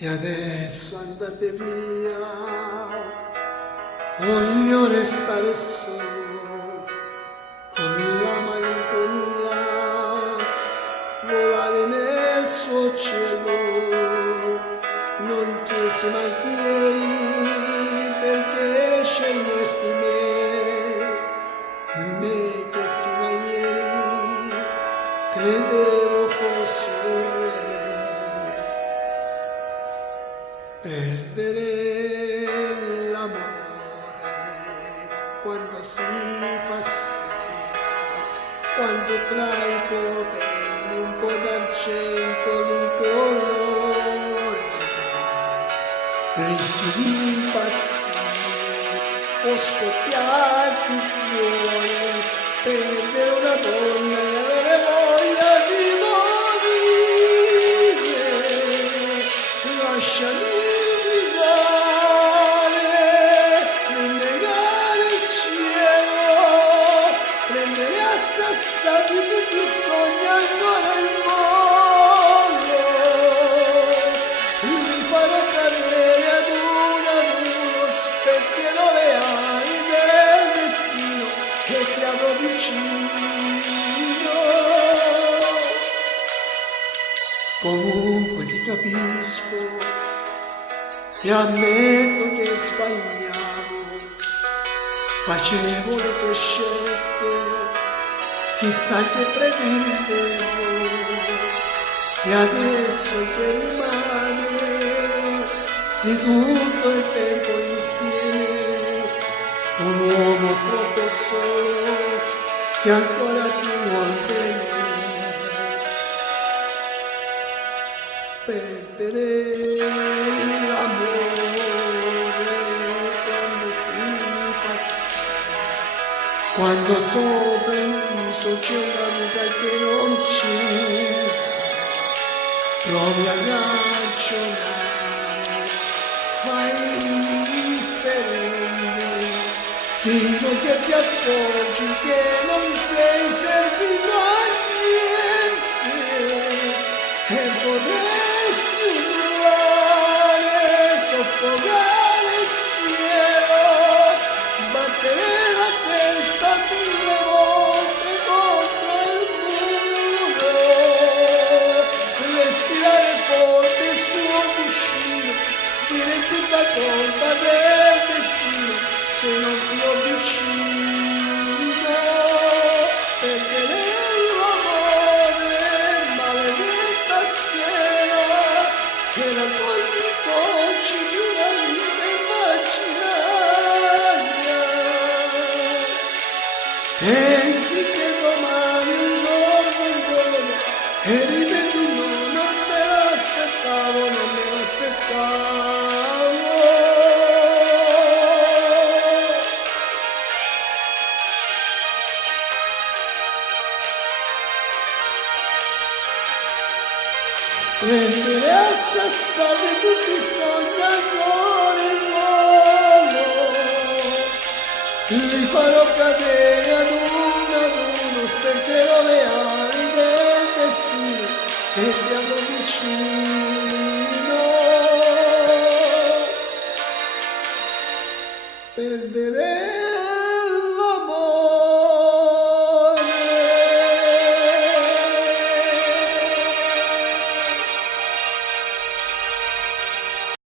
E adesso andate via, voglio restare solo, con la malinconia, volare nel suo cielo. Non chiesi mai chi eri, perché scegliesti me che fino a ieri credevo fossi un re. Perdere l'amore quando si fa sì, quando tra i tuoi capelli un po' d'argento li colori, rischi di impazzire o scoppiarti il cuore, perdere una donna e avere voglia di morire. Lasciami sassati tutti i sogni ancora in volo, li farò cadere ad uno, spezzerò le ali del destino che ti avrò vicino. Comunque ti capisco e ammetto che sbagliavo, facevo le tue scelte, chissà che pretendevo, e adesso che rimane di tutto il tempo insieme, un uomo troppo solo che ancora ti vuole perdere l'amore quando si fa. Quando sopra il viso c'è una vita che non c'è, provi a ragionare, fai differente, fino che ti accorgi che non sei servito a niente, e vorresti urlare, soffocare il cielo, sbattere la testa 1000 volte contro il muro, respirare forte il suo cuscino, dire tutta colpa del destino se non ti ho vicino. Perdere l'amore, maledetta sera, che raccogli cocci di una vita immaginaria. Pensi che domani un giorno e ripeti no, non me l'aspettavo, non me l'aspettavo. Prendere a sassate tutti i sogni ancora in volo, li farò cadere ad uno, spezzerò le ali del destino e ti avrò vicino. Perdere